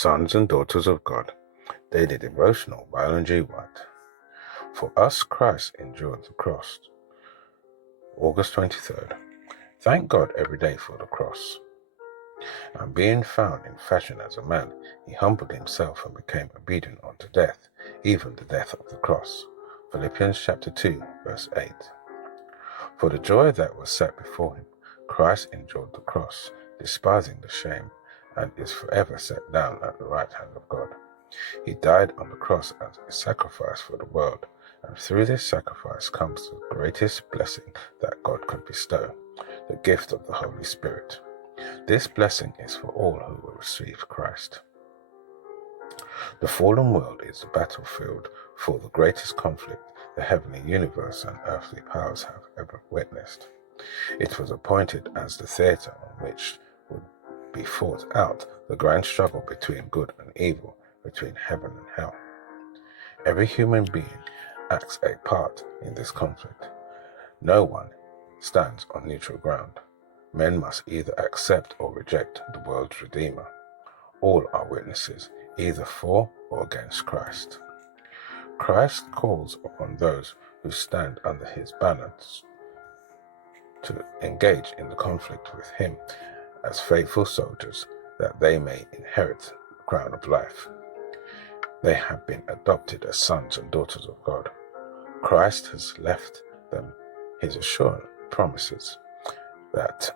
Sons and Daughters of God, Daily Devotional by Ellen G. White. For us Christ endured the cross. August 23rd. Thank God every day for the cross. And being found in fashion as a man, he humbled himself and became obedient unto death, even the death of the cross. Philippians chapter 2, verse 8. For the joy that was set before him, Christ endured the cross, despising the shame, and is forever set down at the right hand of God. He died on the cross as a sacrifice for the world, and through this sacrifice comes the greatest blessing that God could bestow, the gift of the Holy Spirit. This blessing is for all who will receive Christ. The fallen world is the battlefield for the greatest conflict the heavenly universe and earthly powers have ever witnessed. It was appointed as the theatre on which would be fought out the grand struggle between good and evil, between heaven and hell. Every human being acts a part in this conflict. No one stands on neutral ground. Men must either accept or reject the world's Redeemer. All are witnesses, either for or against Christ. Christ calls upon those who stand under his banners to engage in the conflict with him as faithful soldiers, that they may inherit the crown of life. They have been adopted as sons and daughters of God. Christ has left them his assured promises that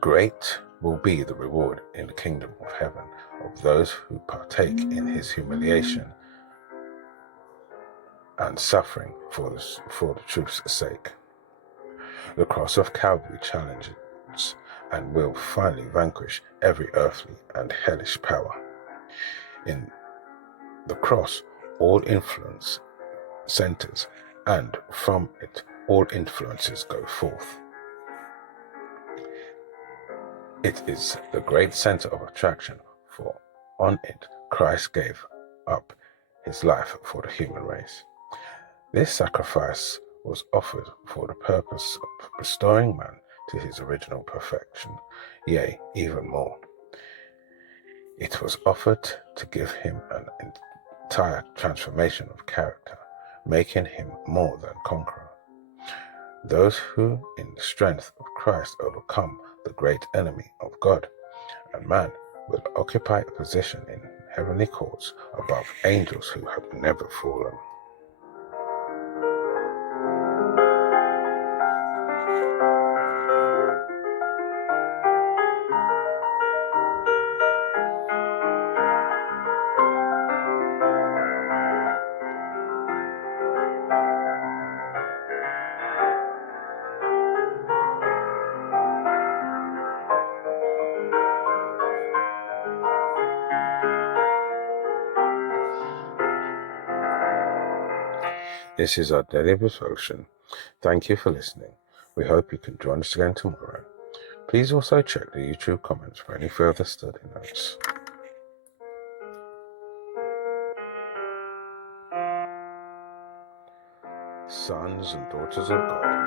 great will be the reward in the kingdom of heaven of those who partake in his humiliation and suffering for the truth's sake. The cross of Calvary challenges and will finally vanquish every earthly and hellish power. In the cross, all influence centers, and from it, all influences go forth. It is the great center of attraction, for on it, Christ gave up his life for the human race. This sacrifice was offered for the purpose of restoring man to his original perfection, yea, even more. It was offered to give him an entire transformation of character, making him more than conqueror. Those who, in the strength of Christ, overcome the great enemy of God and man will occupy a position in heavenly courts above angels who have never fallen. This is our daily devotion. Thank you for listening. We hope you can join us again tomorrow. Please also check the YouTube comments for any further study notes. Sons and Daughters of God.